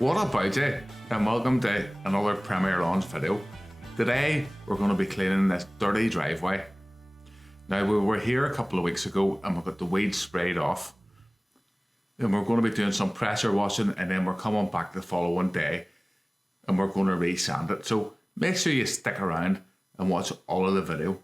What about it? And welcome to another Premier Lawns video. Today we're going to be cleaning this dirty driveway. Now we were here a couple of weeks ago and we got the weeds sprayed off. And we're going to be doing some pressure washing and then we're coming back the following day and we're going to re-sand it. So make sure you stick around and watch all of the video.